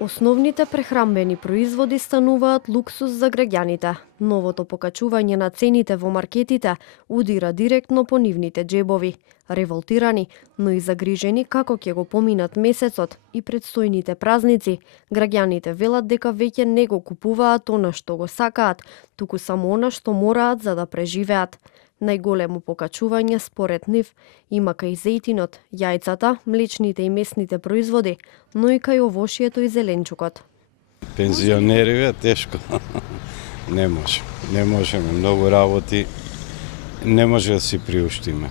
Основните прехрамбени производи стануваат луксус за граѓаните. Новото покачување на цените во маркетите удира директно по нивните џебови. Револтирани, но и загрижени како ќе го поминат месецот и предстојните празници, граѓаните велат дека веќе не го купуваат она што го сакаат, туку само она што мораат за да преживеат. Најголемо покачување според нив има кај зејтинот, јајцата, млечните и месните производи, но и кај овошјето и зеленчукот. Пензионериве тешко. Не можеме, многу работи не може да си приуштиме.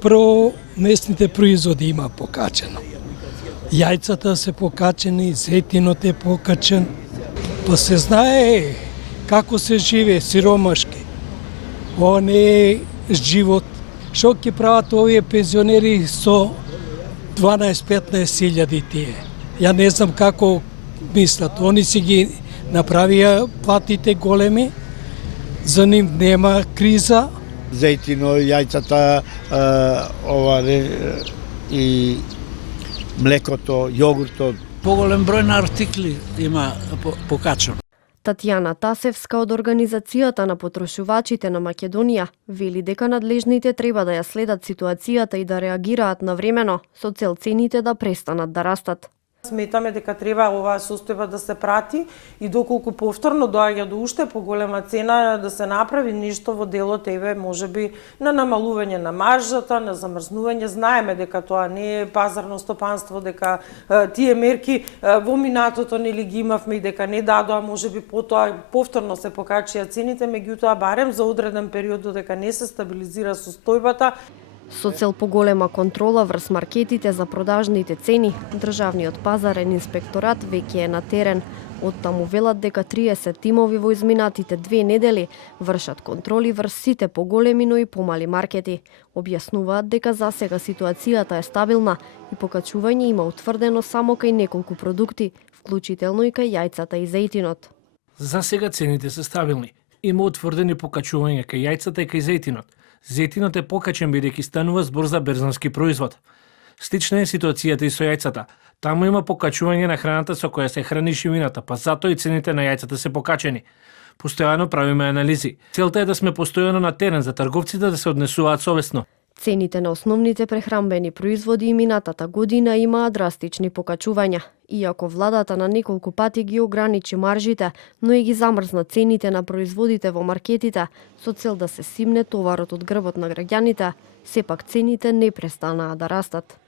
Прво, месните производи има покачено. Јајцата се покачени, зејтинот е покачен. Па се знае како се живе сиромашки. Ова не е живот. Што ќе прават овие пензионери со 12-15 илјади тие? Ја не знам како мислат. Они си ги направија платите големи, за нив нема криза. Зејтино, јајцата, и млекото, јогуртот. Поголем број на артикли има покачено. Татјана Тасевска од Организацијата на потрошувачите на Македонија вели дека надлежните треба да ја следат ситуацијата и да реагираат навремено со цел цените да престанат да растат. Сметаме дека треба оваа состојба да се прати и доколку повторно доаѓа до уште поголема цена да се направи нешто во делот можеби на намалување на маржата, на замрзнување. Знаеме дека тоа не е пазарно стопанство, дека тие мерки во минатото нели ги имавме и дека не дадоа, можеби потоа повторно се покачија цените, меѓутоа барем за одреден период додека не се стабилизира состојбата. Со цел поголема контрола врз маркетите за продажните цени, Државниот пазарен инспекторат веќе е на терен. Оттаму велат дека 30 тимови во изминатите 2 недели вршат контроли врз сите поголеми, но и помали маркети. Објаснуваат дека засега ситуацијата е стабилна и покачување има утврдено само кај неколку продукти, вклучително и кај јајцата и зејтинот. Засега цените се стабилни. Има утврдени покачувања кај јајцата и кај зејтинот. Зејтинот е покачен бидејќи станува збор за берзански производ. Слична е ситуацијата и со јајцата. Таму има покачување на храната со која се храни шивината, па затоа и цените на јајцата се покачени. Постојано правиме анализи. Целта е да сме постојано на терен за трговците да се однесуваат совесно. Цените на основните прехрамбени производи и минатата година имаа драстични покачувања. Иако владата на неколку пати ги ограничи маржите, но и ги замрзна цените на производите во маркетите, со цел да се симне товарот од грбот на граѓаните, сепак цените не престанаа да растат.